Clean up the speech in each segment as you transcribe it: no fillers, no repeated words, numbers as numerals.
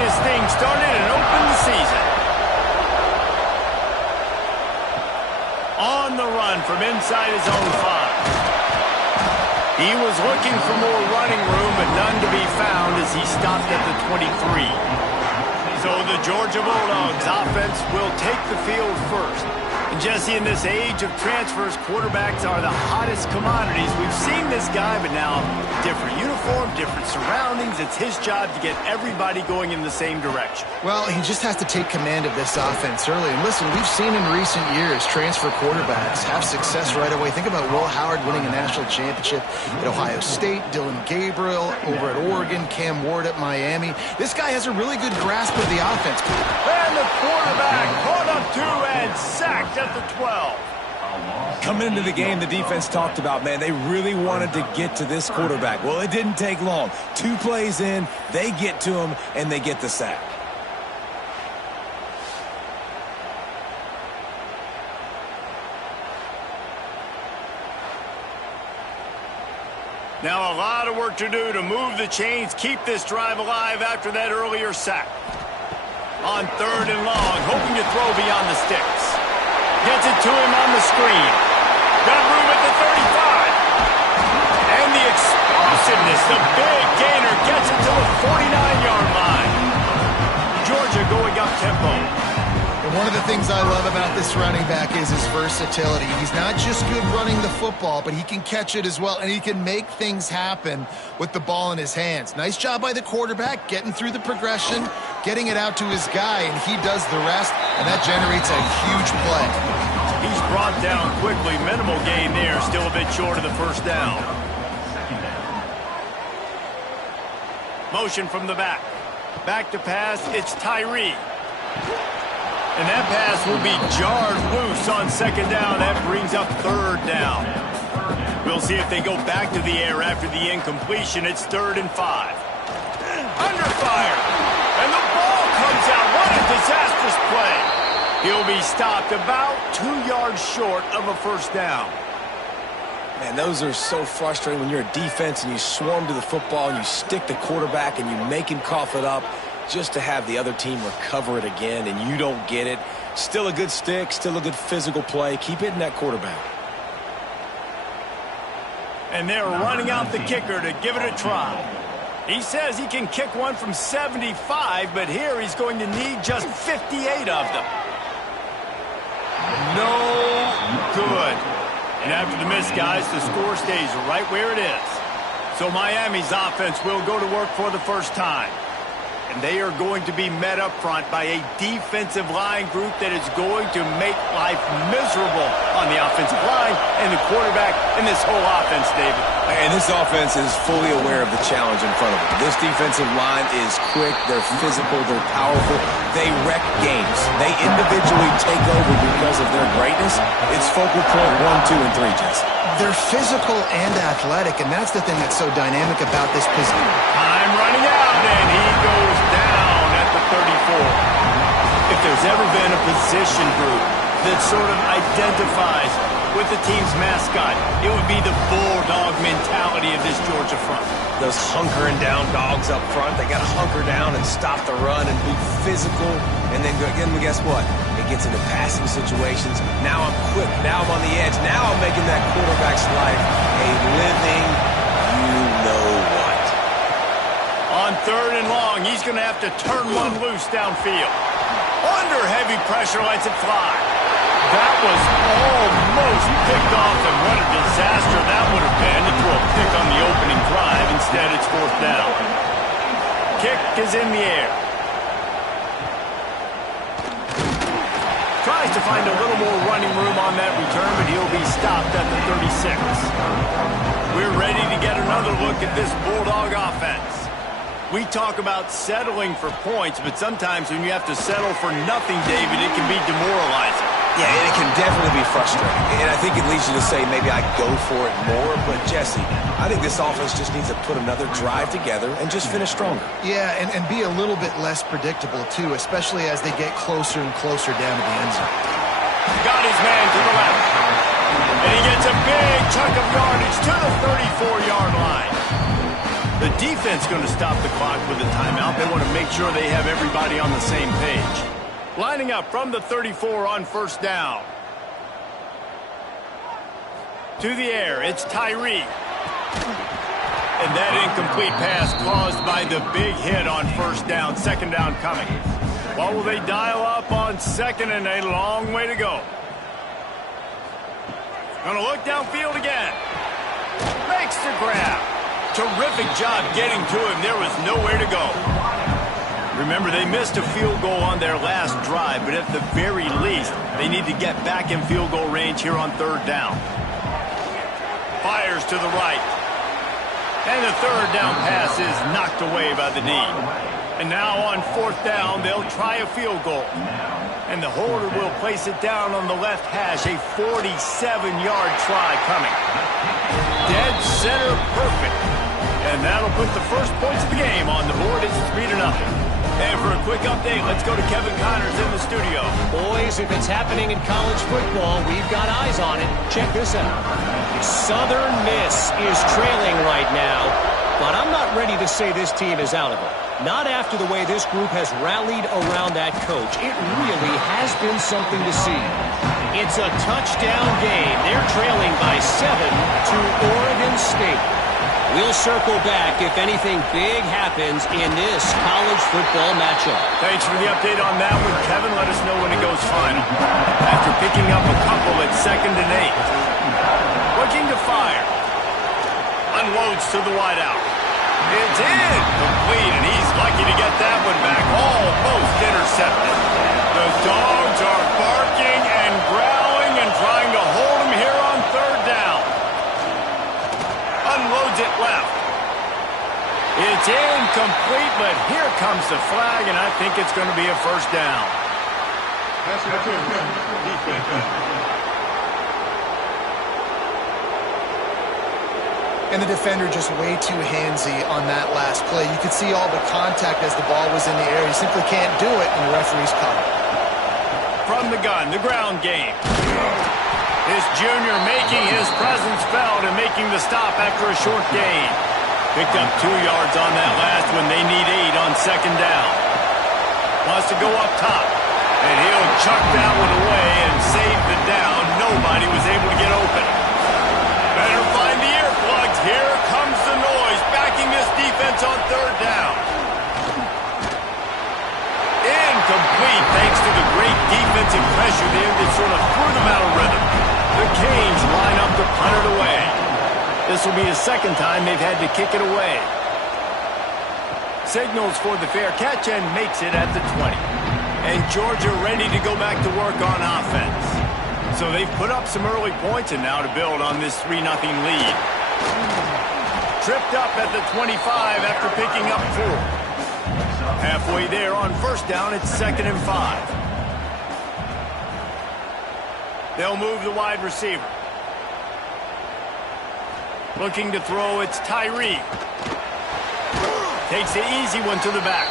his thing started and opened the season. On the run from inside his own 5. He was looking for more running room, but none to be found as he stopped at the 23. So the Georgia Bulldogs offense will take the field first. And Jesse, in this age of transfers, quarterbacks are the hottest commodities. We've seen this guy, but now different uniform, different surroundings. It's his job to get everybody going in the same direction. Well, he just has to take command of this offense early. And listen, we've seen in recent years transfer quarterbacks have success right away. Think about Will Howard winning a national championship at Ohio State, Dylan Gabriel over at Oregon, Cam Ward at Miami. This guy has a really good grasp of the offense. And the quarterback caught up to and sacked at the 12. Coming into the game, the defense talked about, man, they really wanted to get to this quarterback. Well, it didn't take long. 2 plays in, they get to him, and they get the sack. Now a lot of work to do to move the chains, keep this drive alive after that earlier sack. On 3rd and long, hoping to throw beyond the sticks. Gets it to him on the screen. Got room at the 35. And the explosiveness, the big gainer, gets it to the 49-yard line. Georgia going up tempo. And one of the things I love about this running back is his versatility. He's not just good running the football, but he can catch it as well, and he can make things happen with the ball in his hands. Nice job by the quarterback, getting through the progression, getting it out to his guy, and he does the rest, and that generates a huge play. He's brought down quickly. Minimal gain there, still a bit short of the first down. Motion from the back. Back to pass, it's Tyree. And that pass will be jarred loose on 2nd down. That brings up 3rd down. We'll see if they go back to the air after the incompletion. It's 3rd and 5. Under fire. And the ball comes out. What a disastrous play. He'll be stopped about 2 yards short of a first down. Man, those are so frustrating when you're a defense and you swarm to the football and you stick the quarterback and you make him cough it up, just to have the other team recover it again and you don't get it. Still a good stick, still a good physical play. Keep hitting that quarterback. And they're running out the kicker to give it a try. He says he can kick one from 75, but here he's going to need just 58 of them. No good. And after the miss, guys, the score stays right where it is. So Miami's offense will go to work for the first time. And they are going to be met up front by a defensive line group that is going to make life miserable on the offensive line and the quarterback in this whole offense, David. And this offense is fully aware of the challenge in front of them. This defensive line is quick, they're physical, they're powerful, they wreck games. They individually take over because of their greatness. It's focal point 1, 2, and 3, Jesse. They're physical and athletic, and that's the thing that's so dynamic about this position. Time running out, and he goes down at the 34. If there's ever been a position group that sort of identifies with the team's mascot, it would be the bulldog mentality of this Georgia front. Those hunkering down dogs up front, they got to hunker down and stop the run and be physical. And then again, guess what? It gets into passing situations. Now I'm quick. Now I'm on the edge. Now I'm making that quarterback's life a living you-know-what. On 3rd and long, he's going to have to turn one loose downfield. Under heavy pressure, lets it fly. That was almost picked off, and what a disaster that would have been to throw a pick on the opening drive. Instead, it's 4th down. Kick is in the air. Tries to find a little more running room on that return, but he'll be stopped at the 36. We're ready to get another look at this Bulldog offense. We talk about settling for points, but sometimes when you have to settle for nothing, David, it can be demoralizing. Yeah, and it can definitely be frustrating. And I think it leads you to say maybe I go for it more. But, Jesse, I think this offense just needs to put another drive together and just finish stronger. Yeah, and be a little bit less predictable, too, especially as they get closer and closer down to the end zone. Got his man to the left. And he gets a big chunk of yardage to the 34-yard line. The defense going to stop the clock with a timeout. They want to make sure they have everybody on the same page. Lining up from the 34 on first down. To the air, it's Tyree. And that incomplete pass caused by the big hit on first down. Second down coming. What will they dial up on second, and a long way to go. Going to look downfield again. Makes the grab. Terrific job getting to him. There was nowhere to go. Remember, they missed a field goal on their last drive, but at the very least, they need to get back in field goal range here on third down. Fires to the right. And the third down pass is knocked away by the knee. And now on fourth down, they'll try a field goal. And the holder will place it down on the left hash. A 47-yard try coming. Dead center perfect. And that'll put the first points of the game on the board. It's 3-0. And for a quick update, let's go to Kevin Connors in the studio. Boys, if it's happening in college football, we've got eyes on it. Check this out. Southern Miss is trailing right now, but I'm not ready to say this team is out of it. Not after the way this group has rallied around that coach. It really has been something to see. It's a touchdown game. They're trailing by 7 to Oregon State. We'll circle back if anything big happens in this college football matchup. Thanks for the update on that one, Kevin. Let us know when it goes final. After picking up a couple at 2nd and 8. Looking to fire. Unloads to the wideout. It's in. Complete, and he's lucky to get that one back. Almost intercepted. The Dogs are barking and growling and trying to hold him here on third down. Unloads it left. It's incomplete, but here comes the flag, and I think it's going to be a first down. And the defender just way too handsy on that last play. You could see all the contact as the ball was in the air. He simply can't do it, and the referee's caught it. From the gun, the ground game. His junior making his presence felt and making the stop after a short gain. Picked up 2 yards on that last one. They need 8 on second down. Wants to go up top. And he'll chuck that one away and save the down. Nobody was able to get open. Better find the earplugs. Here comes the noise, backing this defense on third down. Incomplete, thanks to the great defensive pressure there that sort of threw them out of rhythm. The Canes line up to punt it away. This will be the second time they've had to kick it away. Signals for the fair catch and makes it at the 20. And Georgia ready to go back to work on offense. So they've put up some early points and now to build on this 3-0 lead. Tripped up at the 25 after picking up 4. Halfway there on first down, it's 2nd and 5. They'll move the wide receiver. Looking to throw, it's Tyree. Takes the easy one to the back.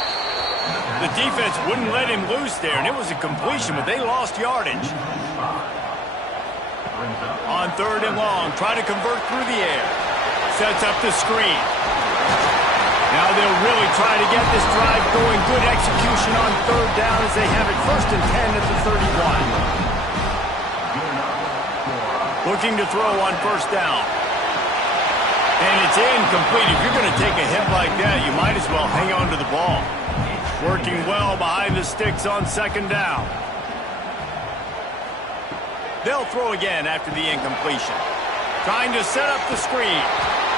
The defense wouldn't let him loose there, and it was a completion, but they lost yardage. On third and long, try to convert through the air. Sets up the screen. Now they'll really try to get this drive going. Good execution on third down as they have it 1st and 10 at the 31. Looking to throw on first down. And it's incomplete. If you're going to take a hit like that, you might as well hang on to the ball. Working well behind the sticks on second down. They'll throw again after the incompletion. Trying to set up the screen.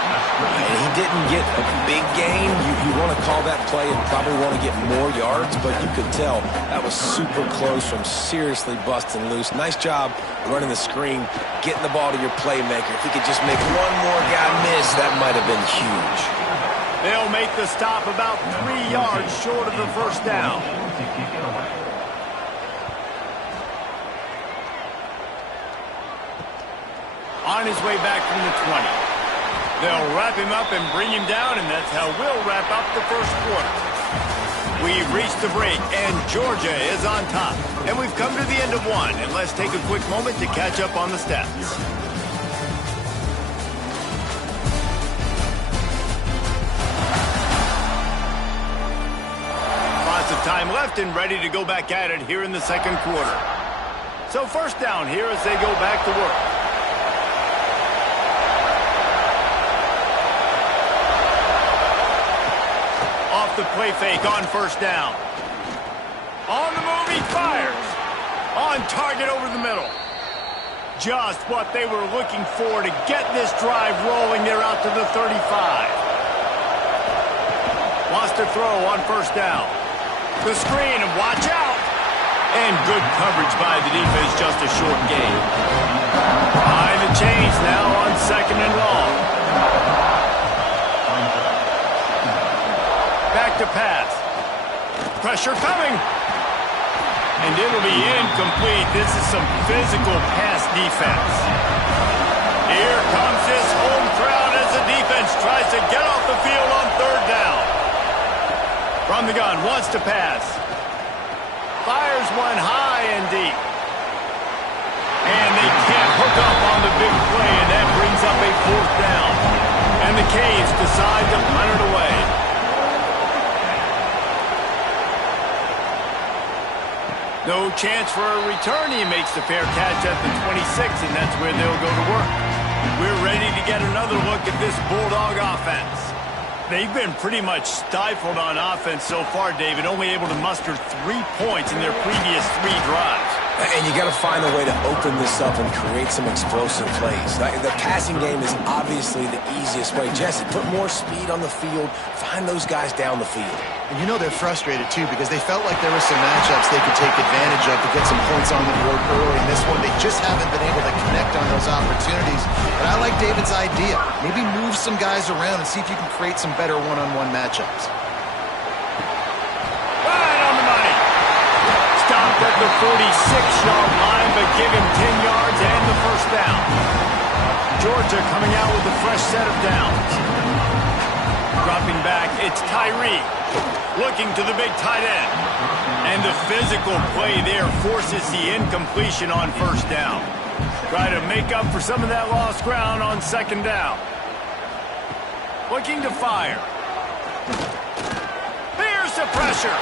And he didn't get a big gain. You want to call that play and probably want to get more yards, but you could tell that was super close from seriously busting loose. Nice job running the screen, getting the ball to your playmaker. If he could just make one more guy miss, that might have been huge. They'll make the stop about 3 yards short of the first down. On his way back from the 20. They'll wrap him up and bring him down, and that's how we'll wrap up the first quarter. We've reached the break, and Georgia is on top. And we've come to the end of one, and let's take a quick moment to catch up on the stats. soft and ready to go back at it here in the second quarter. So first down here as they go back to work. Off the play fake on first down. On the move, he fires. On target over the middle. Just what they were looking for to get this drive rolling. They're out to the 35. Wants to throw on first down. The screen, and watch out. And good coverage by the defense, just a short gain. Behind the chains now on second and long. Back to pass. Pressure coming. And it'll be incomplete. This is some physical pass defense. Here comes this home crowd as the defense tries to get off the field on third down. From the gun, wants to pass. Fires one high and deep. And they can't hook up on the big play, and that brings up a fourth down. And the Canes decide to punt it away. No chance for a return. He makes the fair catch at the 26, and that's where they'll go to work. We're ready to get another look at this Bulldog offense. They've been pretty much stifled on offense so far, David, only able to muster 3 points in their previous 3 drives. And you got to find a way to open this up and create some explosive plays. The passing game is obviously the easiest way. Jesse, put more speed on the field. Find those guys down the field. And you know they're frustrated, too, because they felt like there were some matchups they could take advantage of to get some points on the board early. In this one, they just haven't been able to connect on those opportunities. But I like David's idea. Maybe move some guys around and see if you can create some better one-on-one matchups. Right on the money. Stopped at the 46-yard line, but give him 10 yards and the first down. Georgia coming out with a fresh set of downs. Dropping back, it's Tyree. Looking to the big tight end. And the physical play there forces the incompletion on first down. Try to make up for some of that lost ground on second down. Looking to fire. Here's the pressure.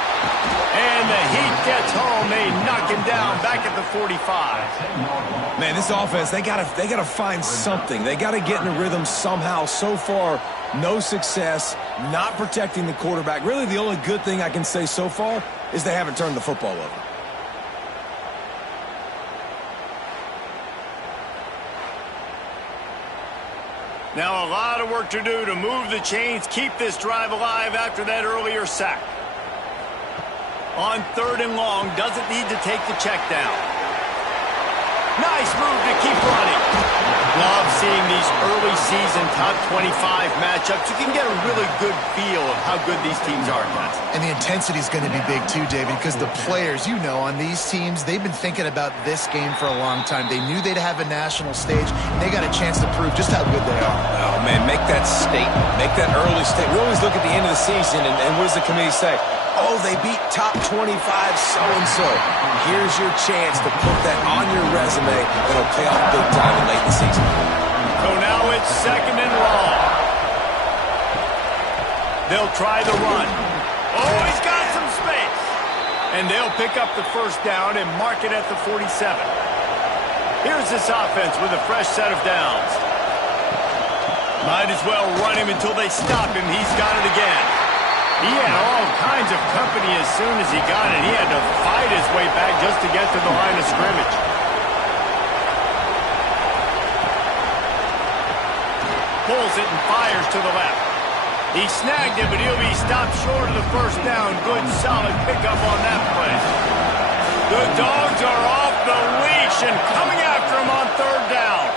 And the heat gets home. They knock him down back at the 45. Man, this offense, they gotta find something. They gotta get in a rhythm somehow. So far, no success, not protecting the quarterback. Really, the only good thing I can say so far is they haven't turned the football over. Now a lot of work to do to move the chains, keep this drive alive after that earlier sack. On third and long, doesn't need to take the check down. Nice move to keep running. Love seeing these early season top 25 matchups. You can get a really good feel of how good these teams are, guys. And the intensity is going to be big too, David, because the players, you know, on these teams, they've been thinking about this game for a long time. They knew they'd have a national stage, and they got a chance to prove just how good they are. Oh, man, make that statement. Make that early statement. We always look at the end of the season, and what does the committee say? Oh, they beat top 25 so-and-so. Here's your chance to put that on your resume that'll pay off big time in late in the season. So now it's second and long. They'll try the run. Oh, he's got some space. And they'll pick up the first down and mark it at the 47. Here's this offense with a fresh set of downs. Might as well run him until they stop him. He's got it again. He had all kinds of company as soon as he got it. He had to fight his way back just to get to the line of scrimmage. Pulls it and fires to the left. He snagged it, but he'll be stopped short of the first down. Good, solid pickup on that play. The Dogs are off the leash and coming after him on third down.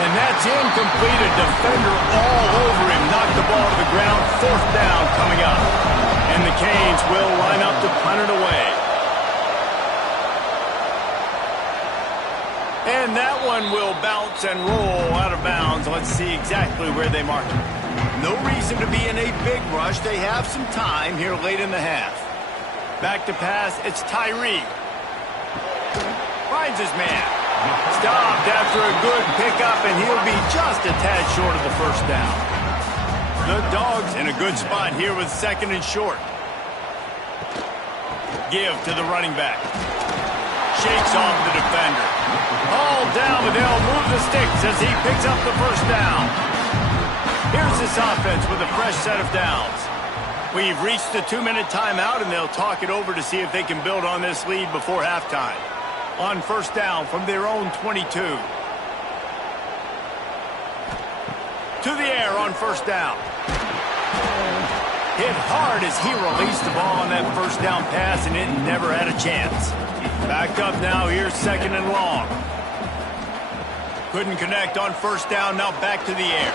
And that's incomplete. A defender all over him. Knocked the ball to the ground. Fourth down coming up. And the Canes will line up to punt it away. And that one will bounce and roll out of bounds. Let's see exactly where they mark it. No reason to be in a big rush. They have some time here late in the half. Back to pass. It's Tyree. Finds his man. Stopped after a good pickup, and he'll be just a tad short of the first down. The Dogs in a good spot here with second and short. give to the running back. Shakes off the defender. All down, but they'll move the sticks as he picks up the first down. Here's this offense with a fresh set of downs. We've reached the 2-minute timeout, and they'll talk it over to see if they can build on this lead before halftime. On first down from their own 22. To the air on first down. Hit hard as he released the ball on that first down pass, and it never had a chance. Backed up now, here's second and long. Couldn't connect on first down, now back to the air.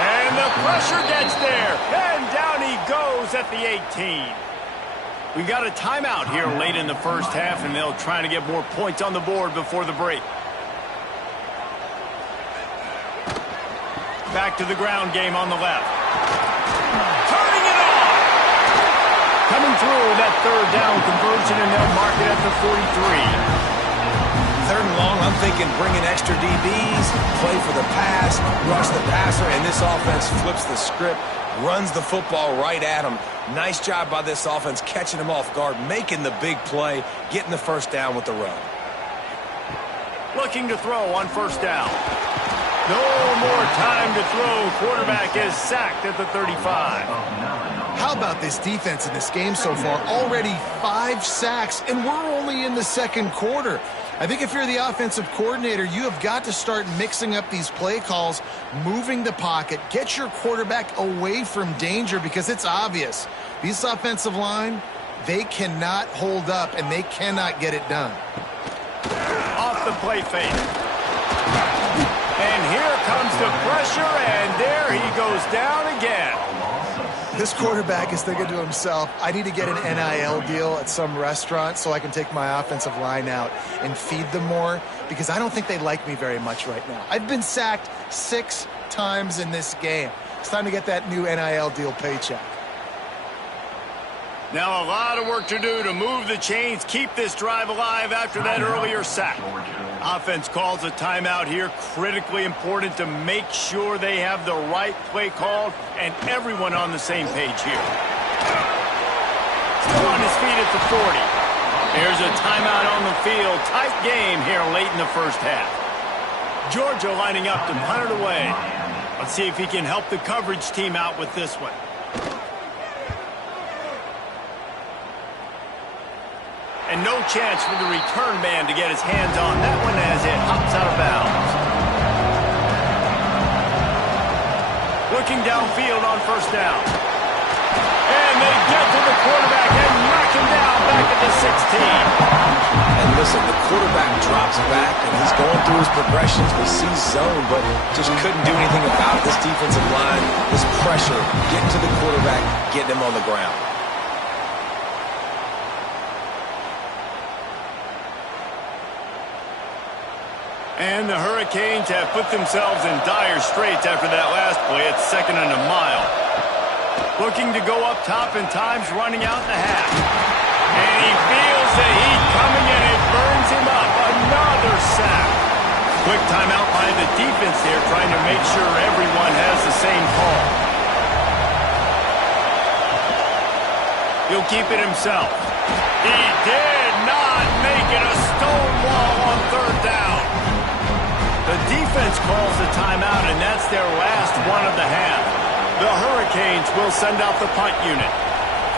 And the pressure gets there, and down he goes at the 18. We got a timeout here late in the first half, and they'll try to get more points on the board before the break. Back to the ground game on the left. Turning it on! Coming through that third down conversion, and they'll mark it at the 43. Third and long, I'm thinking bring in extra DBs, play for the pass, rush the passer, and this offense flips the script, runs the football right at him. Nice job by this offense catching him off guard, making the big play, getting the first down with the run. Looking to throw on first down. No more time to throw. Quarterback is sacked at the 35. How about this defense in this game so far? Already 5 sacks, and we're only in the second quarter. I think if you're the offensive coordinator, you have got to start mixing up these play calls, moving the pocket, get your quarterback away from danger, because it's obvious. This offensive line, they cannot hold up, and they cannot get it done. Off the play fake. And here comes the pressure, and there he goes down again. This quarterback is thinking to himself, I need to get an NIL deal at some restaurant so I can take my offensive line out and feed them more, because I don't think they like me very much right now. I've been sacked 6 times in this game. It's time to get that new NIL deal paycheck. Now a lot of work to do to move the chains, keep this drive alive after that earlier sack. Offense calls a timeout here. Critically important to make sure they have the right play called and everyone on the same page here. Still on his feet at the 40. Here's a timeout on the field. Tight game here late in the first half. Georgia lining up to punt it away. Let's see if he can help the coverage team out with this one. And no chance for the return man to get his hands on that one as it hops out of bounds. Looking downfield on first down. And they get to the quarterback and knock him down back at the 16. And listen, the quarterback drops back, and he's going through his progressions. We see zone, but just couldn't do anything about this defensive line. This pressure, getting to the quarterback, getting him on the ground. And the Hurricanes have put themselves in dire straits after that last play. It's 2nd and a mile. Looking to go up top, and time's running out in the half. And he feels the heat coming, and it burns him up. Another sack. Quick timeout by the defense here, trying to make sure everyone has the same call. He'll keep it himself. He did not make it a stone wall on third down. The defense calls the timeout, and that's their last one of the half. The Hurricanes will send out the punt unit.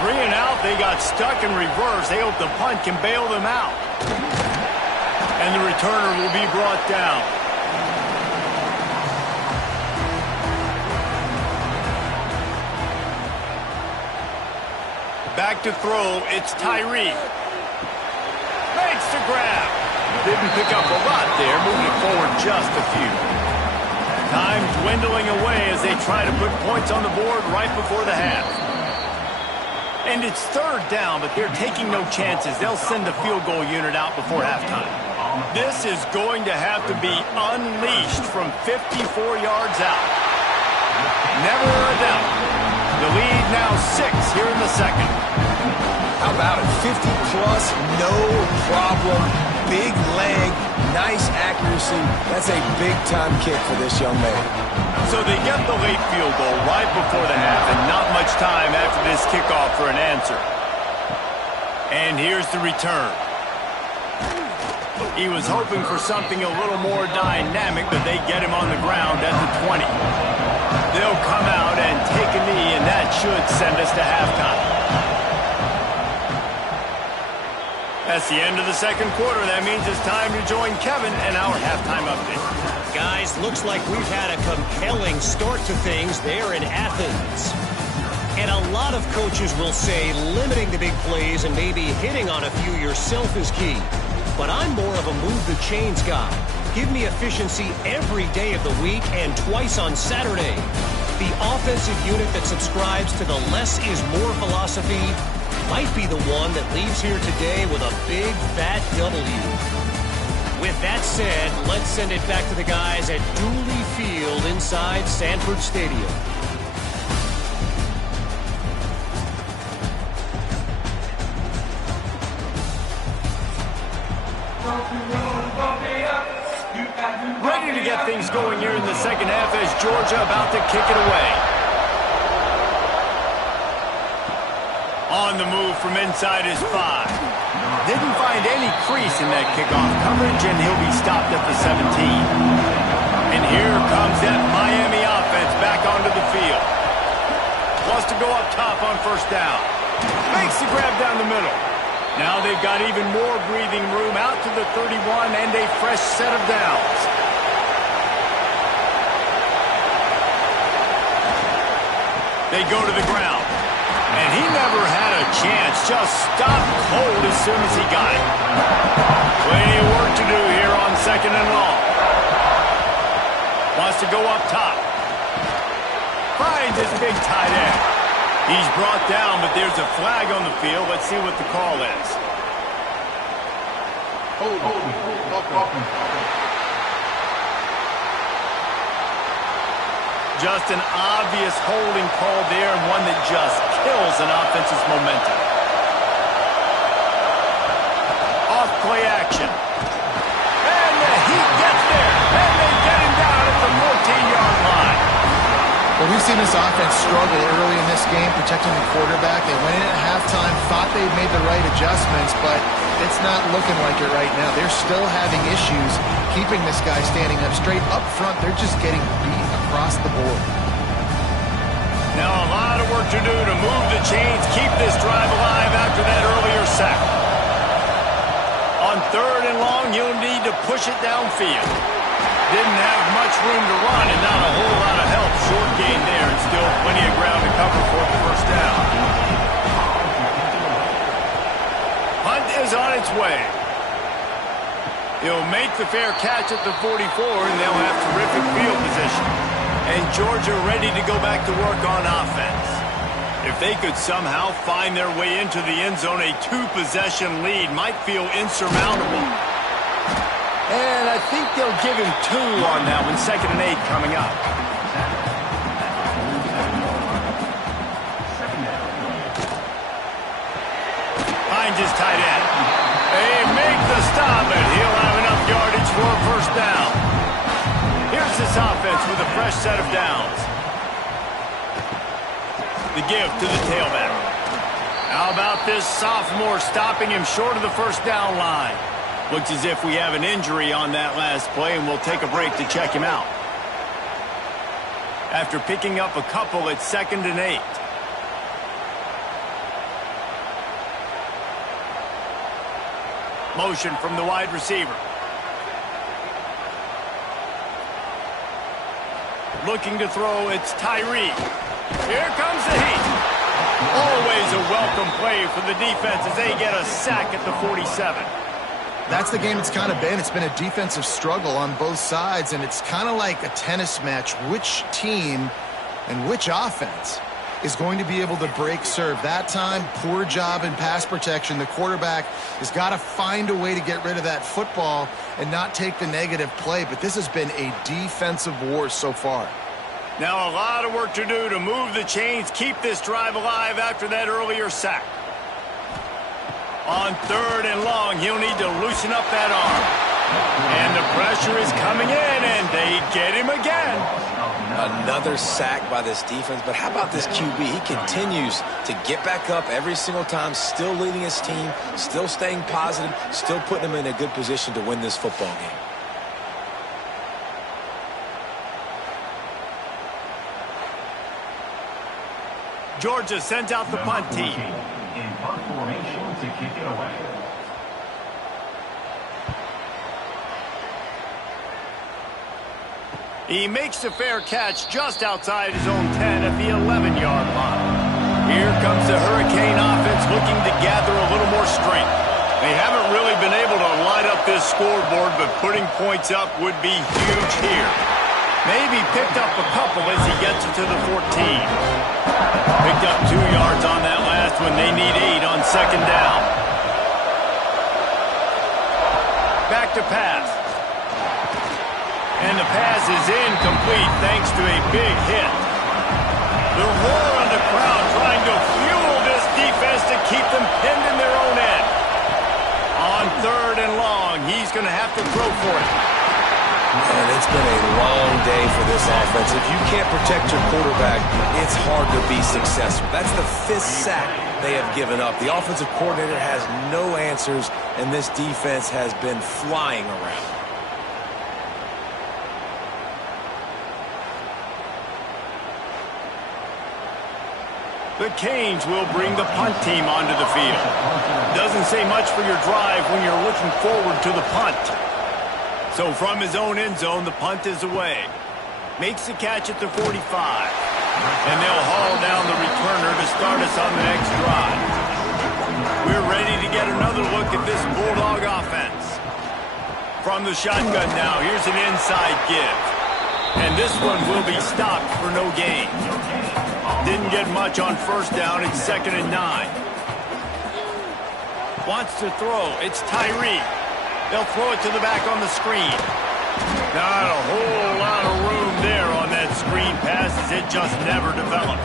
3 and out, they got stuck in reverse. They hope the punt can bail them out. And the returner will be brought down. Back to throw, it's Tyree. Makes the grab. Didn't pick up a lot there, moving it forward just a few. Time dwindling away as they try to put points on the board right before the half. And it's third down, but they're taking no chances. They'll send the field goal unit out before halftime. This is going to have to be unleashed from 54 yards out. Never a doubt. The lead now 6 here in the second. How about it? 50-plus, no problem. Big leg, nice accuracy. That's a big-time kick for this young man. So they get the late field goal right before the half, and not much time after this kickoff for an answer. And here's the return. He was hoping for something a little more dynamic, but they get him on the ground at the 20. They'll come out and take a knee, and that should send us to halftime. That's the end of the second quarter. That means it's time to join Kevin and our halftime update. Guys, looks like we've had a compelling start to things there in Athens. And a lot of coaches will say limiting the big plays and maybe hitting on a few yourself is key. But I'm more of a move the chains guy. Give me efficiency every day of the week and twice on Saturday. The offensive unit that subscribes to the less is more philosophy might be the one that leaves here today with a big fat W. With that said, let's send it back to the guys at Dooley Field inside Sanford Stadium. Ready to get things going here in the second half as Georgia about to kick it away. On the move from inside his 5. Didn't find any crease in that kickoff coverage, and he'll be stopped at the 17. And here comes that Miami offense back onto the field. Wants to go up top on first down. Makes the grab down the middle. Now they've got even more breathing room out to the 31 and a fresh set of downs. They go to the ground. And he never had a chance. Just stopped cold as soon as he got it. Plenty of work to do here on second and long. Wants to go up top. Finds his big tight end. He's brought down, but there's a flag on the field. Let's see what the call is. Just an obvious holding call there, and one that just kills an offense's momentum. Off play action. And the Heat gets there. And they get him down at the 14-yard line. Well, we've seen this offense struggle early in this game protecting the quarterback. They went in at halftime, thought they'd made the right adjustments, but it's not looking like it right now. They're still having issues keeping this guy standing up straight up front. They're just getting beat across the board. Now a lot of work to do to move the chains, keep this drive alive after that earlier sack. On third and long, you'll need to push it downfield. Didn't have much room to run and not a whole lot of help. Short gain there and still plenty of ground to cover for the first down. Hunt is on its way. He'll make the fair catch at the 44, and they'll have terrific field position. And Georgia ready to go back to work on offense. If they could somehow find their way into the end zone, a two-possession lead might feel insurmountable. And I think they'll give him 2 on that one. 2nd and 8 coming up. Finds his tight end. They make the stop, and he'll have enough yardage for a first down. Here's this offense with a fresh set of downs. The give to the tailback. How about this sophomore stopping him short of the first down line? Looks as if we have an injury on that last play, and we'll take a break to check him out. After picking up a couple, it's 2nd and 8. Motion from the wide receiver. Looking to throw, it's Tyree. Here comes the Heat. Always a welcome play for the defense as they get a sack at the 47. That's the game it's kind of been. It's been a defensive struggle on both sides, and it's kind of like a tennis match. Which team and which offense is going to be able to break serve? That time, poor job in pass protection. The quarterback has got to find a way to get rid of that football and not take the negative play, but this has been a defensive war so far. Now a lot of work to do to move the chains, keep this drive alive after that earlier sack. On third and long, he'll need to loosen up that arm. And the pressure is coming in, and they get him again. Another sack by this defense, but how about this QB? He continues to get back up every single time, still leading his team, still staying positive, still putting him in a good position to win this football game. Georgia sends out the punt team. In punt formation to kick it away. He makes a fair catch just outside his own 10 at the 11-yard line. Here comes the Hurricane offense looking to gather a little more strength. They haven't really been able to light up this scoreboard, but putting points up would be huge here. Maybe picked up a couple as he gets it to the 14. Picked up 2 yards on that last one. They need 8 on second down. Back to pass. And the pass is incomplete thanks to a big hit. The roar of the crowd trying to fuel this defense to keep them pinned in their own end. On 3rd and long, he's going to have to throw for it. And it's been a long day for this offense. If you can't protect your quarterback, it's hard to be successful. That's the 5th sack they have given up. The offensive coordinator has no answers, and this defense has been flying around. The Canes will bring the punt team onto the field. Doesn't say much for your drive when you're looking forward to the punt. So from his own end zone, the punt is away. Makes the catch at the 45. And they'll haul down the returner to start us on the next drive. We're ready to get another look at this Bulldog offense. From the shotgun now, here's an inside give. And this one will be stopped for no gain. Didn't get much on first down. It's 2nd and 9. Wants to throw. It's Tyree. They'll throw it to the back on the screen. Not a whole lot of room there on that screen pass as it just never developed.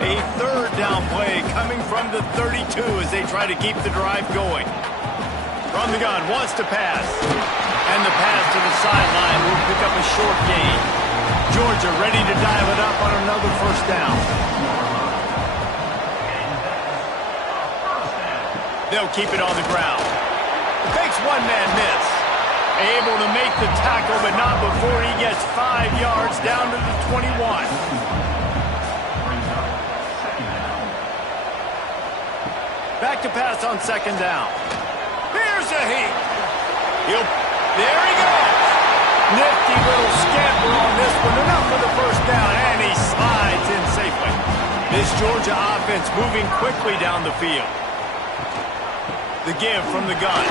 A 3rd down play coming from the 32 as they try to keep the drive going. From the gun, wants to pass. And the pass to the sideline will pick up a short gain. Georgia ready to dial it up on another 1st down. They'll keep it on the ground. Fakes one-man miss. Able to make the tackle, but not before he gets 5 yards down to the 21. Back to pass on 2nd down. Here's a heat. There he goes. Nifty little scamper on this one. Enough for the 1st down, and he slides in safely. This Georgia offense moving quickly down the field. The give from the gun.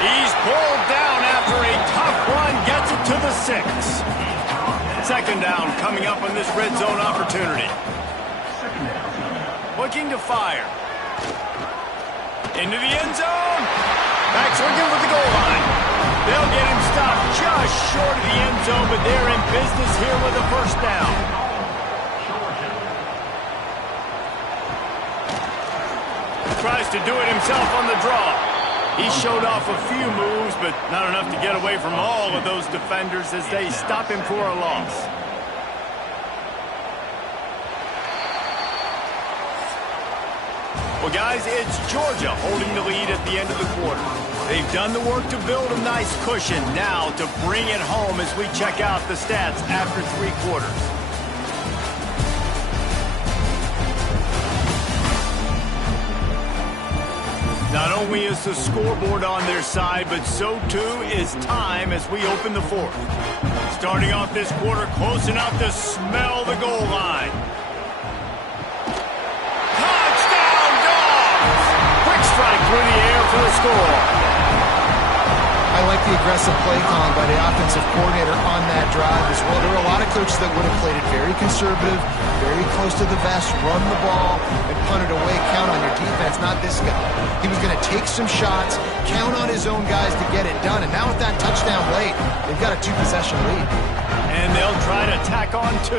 He's pulled down after a tough run, gets it to the 6. 2nd down coming up on this red zone opportunity. Looking to fire. Into the end zone. Back swinging for the goal line. They'll get him stopped just short of the end zone, but they're in business here with a 1st down. Tries to do it himself on the draw. He showed off a few moves, but not enough to get away from all of those defenders as they stop him for a loss. Well, guys, it's Georgia holding the lead at the end of the quarter. They've done the work to build a nice cushion. Now to bring it home as we check out the stats after 3 quarters. Not only is the scoreboard on their side, but so too is time as we open the 4th. Starting off this quarter close enough to smell the goal line. Touchdown, Dogs! Quick strike through the air for the score. I like the aggressive play calling by the offensive coordinator on that drive as well. There were a lot of coaches that would have played it very conservative, very close to the vest, run the ball, and punt it away, count on your defense. Not this guy. He was going to take some shots, count on his own guys to get it done. And now with that touchdown late, they've got a 2-possession lead. And they'll try to tack on 2.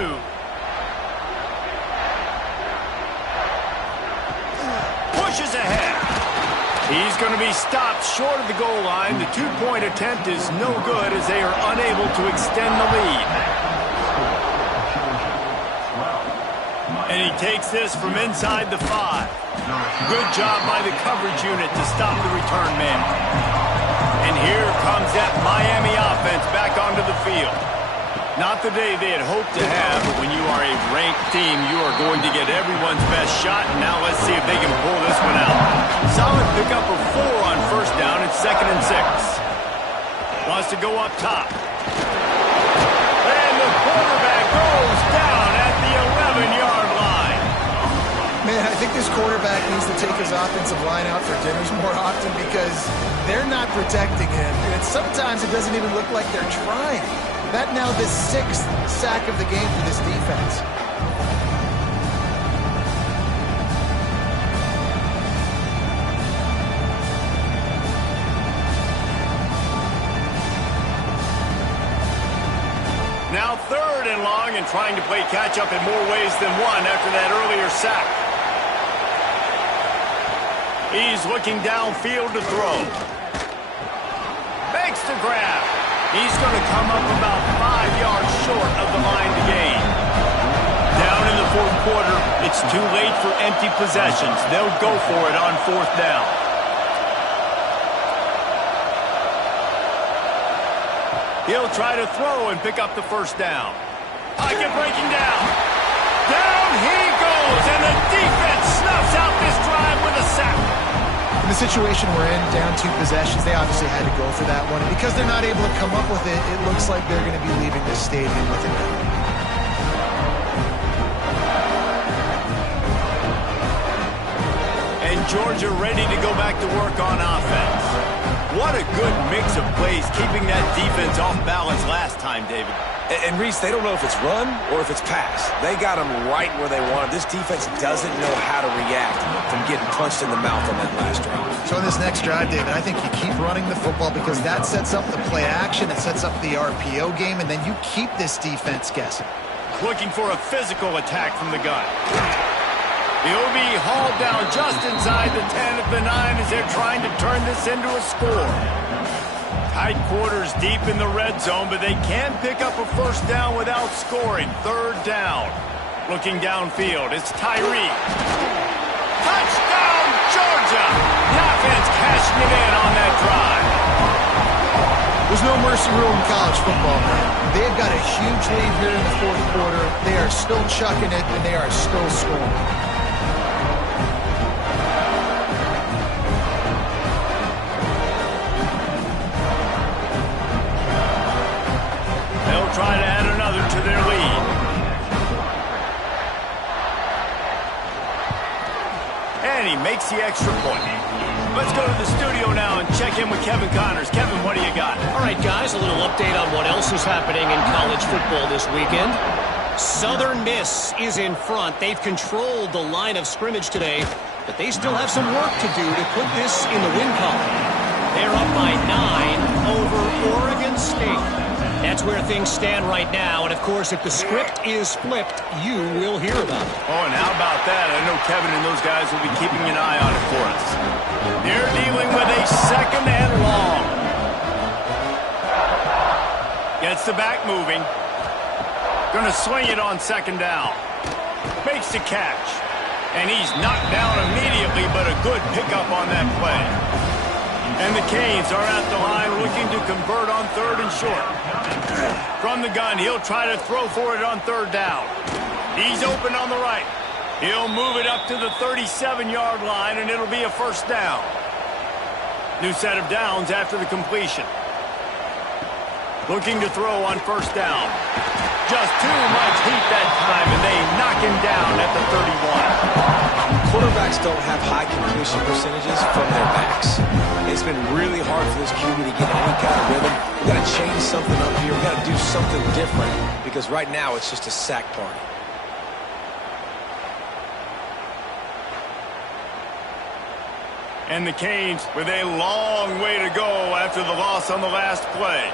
Pushes ahead. He's going to be stopped short of the goal line. The 2-point attempt is no good as they are unable to extend the lead. And he takes this from inside the 5. Good job by the coverage unit to stop the return man. And here comes that Miami offense back onto the field. Not the day they had hoped to have, but when you are a ranked team, you are going to get everyone's best shot. And now let's see if they can pull this one out. Solid pickup of 4 on first down. It's 2nd and 6. Wants to go up top. And the quarterback goes down at the 11-yard line. Man, I think this quarterback needs to take his offensive line out for dinners more often because they're not protecting him. And sometimes it doesn't even look like they're trying. That now the 6th sack of the game for this defense. Now 3rd and long and trying to play catch-up in more ways than one after that earlier sack. He's looking downfield to throw. Makes the grab. He's going to come up about 5 yards short of the line to gain. Down in the 4th quarter, it's too late for empty possessions. They'll go for it on 4th down. He'll try to throw and pick up the 1st down. Pocket breaking down. Down he goes, and the defense snuffs out this drive with a sack. In the situation we're in, down 2 possessions, they obviously had to go for that one. And because they're not able to come up with it, it looks like they're going to be leaving this stadium with it. And Georgia ready to go back to work on offense. What a good mix of plays, keeping that defense off balance last time, David. And Reese, they don't know if it's run or if it's pass. They got them right where they want it. This defense doesn't know how to react from getting punched in the mouth on that last drive. So in this next drive, David, I think you keep running the football because that sets up the play action, it sets up the RPO game, and then you keep this defense guessing. Looking for a physical attack from the gun. He'll be hauled down just inside the 10 of the 9 as they're trying to turn this into a score. Tight quarters deep in the red zone, but they can pick up a 1st down without scoring. 3rd down. Looking downfield, it's Tyree. Touchdown, Georgia! The offense cashing it in on that drive. There's no mercy rule in college football, man. They've got a huge lead here in the 4th quarter. They are still chucking it, and they are still scoring. Try to add another to their lead. And he makes the extra point. Let's go to the studio now and check in with Kevin Connors. Kevin, what do you got? All right, guys, a little update on what else is happening in college football this weekend. Southern Miss is in front. They've controlled the line of scrimmage today, but they still have some work to do to put this in the win column. They're up by 9 over Oregon State. That's where things stand right now. And, of course, if the script is flipped, you will hear about it. Oh, and how about that? I know Kevin and those guys will be keeping an eye on it for us. They're dealing with a 2nd and long. Gets the back moving. Going to swing it on 2nd down. Makes the catch. And he's knocked down immediately, but a good pickup on that play. And the Canes are at the line looking to convert on 3rd and short. From the gun, he'll try to throw for it on 3rd down. He's open on the right. He'll move it up to the 37-yard line, and it'll be a 1st down. New set of downs after the completion. Looking to throw on 1st down. Just too much heat that time, and they knock him down at the 31. Quarterbacks don't have high completion percentages from their backs. It's been really hard for this QB to get any kind of rhythm. We've got to change something up here. We've got to do something different because right now it's just a sack party. And the Canes with a long way to go after the loss on the last play.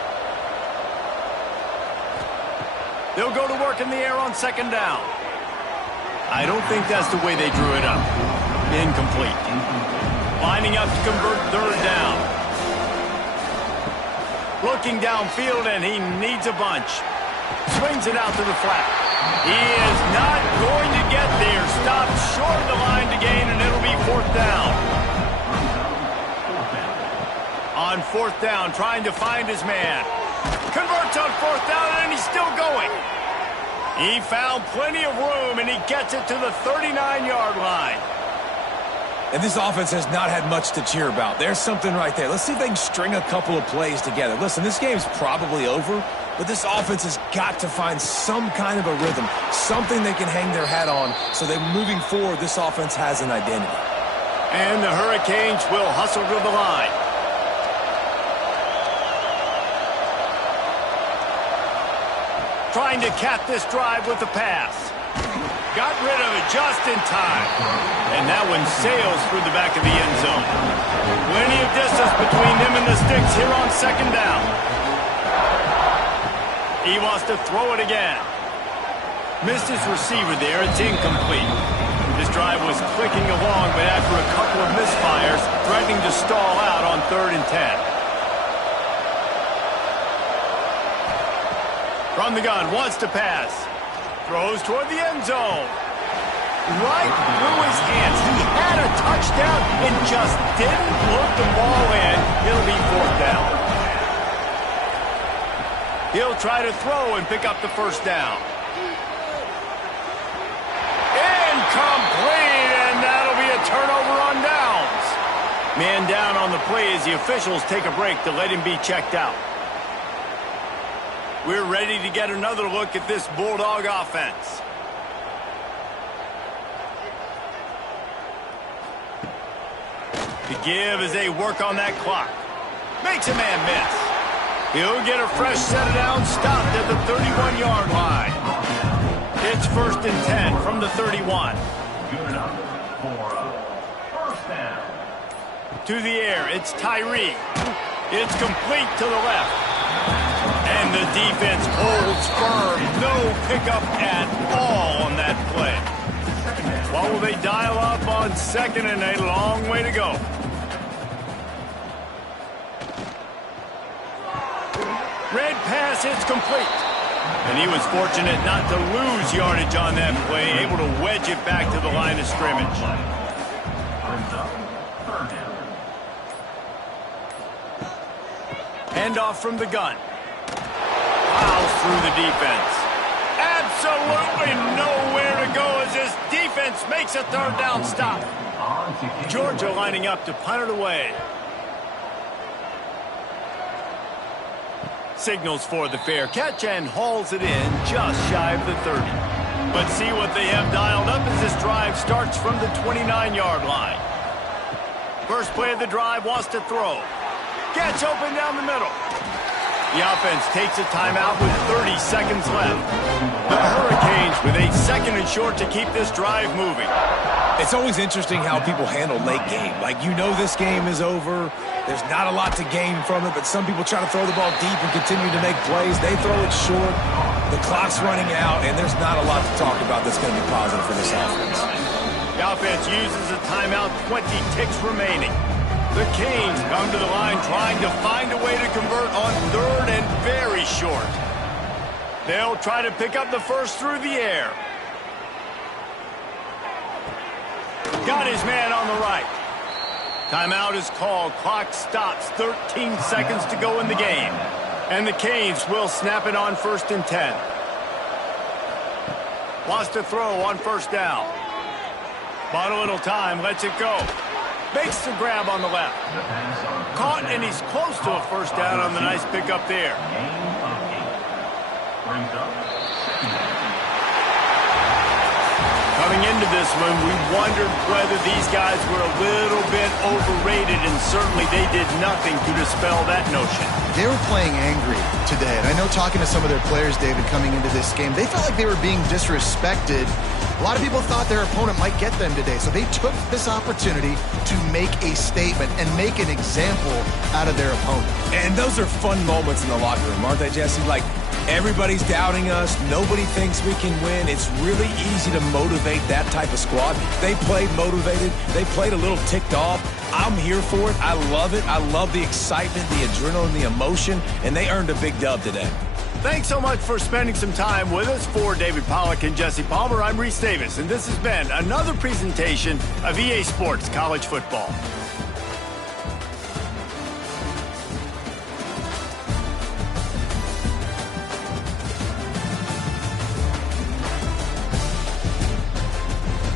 They'll go to work in the air on 2nd down. I don't think that's the way they drew it up. Incomplete. Lining up to convert 3rd down. Looking downfield, and he needs a bunch. Swings it out to the flat. He is not going to get there. Stopped short of the line to gain, and it'll be fourth down. On fourth down, trying to find his man. Converts on fourth down, and he's still going. He found plenty of room, and he gets it to the 39-yard line. And this offense has not had much to cheer about. There's something right there. Let's see if they can string a couple of plays together. Listen, this game's probably over, but this offense has got to find some kind of a rhythm, something they can hang their hat on so that moving forward, this offense has an identity. And the Hurricanes will hustle to the line. Trying to cap this drive with the pass. Got rid of it just in time. And that one sails through the back of the end zone. Plenty of distance between him and the sticks here on second down. He wants to throw it again. Missed his receiver there. It's incomplete. This drive was clicking along, but after a couple of misfires, threatening to stall out on 3rd and 10. From the gun, wants to pass. Throws toward the end zone. Right through his hands. He had a touchdown and just didn't look the ball in. It'll be fourth down. He'll try to throw and pick up the first down. Incomplete, and that'll be a turnover on downs. Man down on the play as the officials take a break to let him be checked out. We're ready to get another look at this Bulldog offense. To give as they work on that clock. Makes a man miss. He'll get a fresh set of downs, stopped at the 31-yard line. It's 1st and 10 from the 31. Good enough for a first down. To the air, it's Tyree. It's complete to the left. And the defense holds firm. No pickup at all on that play. What will they dial up on 2nd and a long way to go? Red pass, it's complete. And he was fortunate not to lose yardage on that play, able to wedge it back to the line of scrimmage. Handoff from the gun. Plows through the defense. Absolutely nowhere to go as this defense makes a 3rd down stop. Georgia lining up to punt it away. Signals for the fair catch and hauls it in just shy of the 30. But see what they have dialed up as this drive starts from the 29-yard line. First play of the drive, wants to throw. Gets open down the middle. The offense takes a timeout with 30 seconds left. The Hurricanes with a 2nd and short to keep this drive moving. It's always interesting how people handle late game. Like, you know this game is over. There's not a lot to gain from it, but some people try to throw the ball deep and continue to make plays. They throw it short. The clock's running out, and there's not a lot to talk about that's going to be positive for this offense. The offense uses a timeout, 20 ticks remaining. The Canes come to the line trying to find a way to convert on 3rd and very short. They'll try to pick up the first through the air. Got his man on the right. Timeout is called. Clock stops. 13 seconds to go in the game. And the Canes will snap it on 1st and 10. Wants to throw on 1st down. Bought a little time. Lets it go. Makes the grab on the left. Caught, and he's close to a 1st down on the nice pickup there. Coming into this one, we wondered whether these guys were a little bit overrated, and certainly they did nothing to dispel that notion. They were playing angry today, and I know talking to some of their players, David, coming into this game, they felt like they were being disrespected. A lot of people thought their opponent might get them today, so they took this opportunity to make a statement and make an example out of their opponent. And those are fun moments in the locker room, aren't they, Jesse? Like, everybody's doubting us. Nobody thinks we can win. It's really easy to motivate that type of squad. They played motivated. They played a little ticked off. I'm here for it. I love it. I love the excitement, the adrenaline, the emotion, and they earned a big dub today. Thanks so much for spending some time with us. For David Pollack and Jesse Palmer, I'm Reese Davis, and this has been another presentation of EA Sports College Football.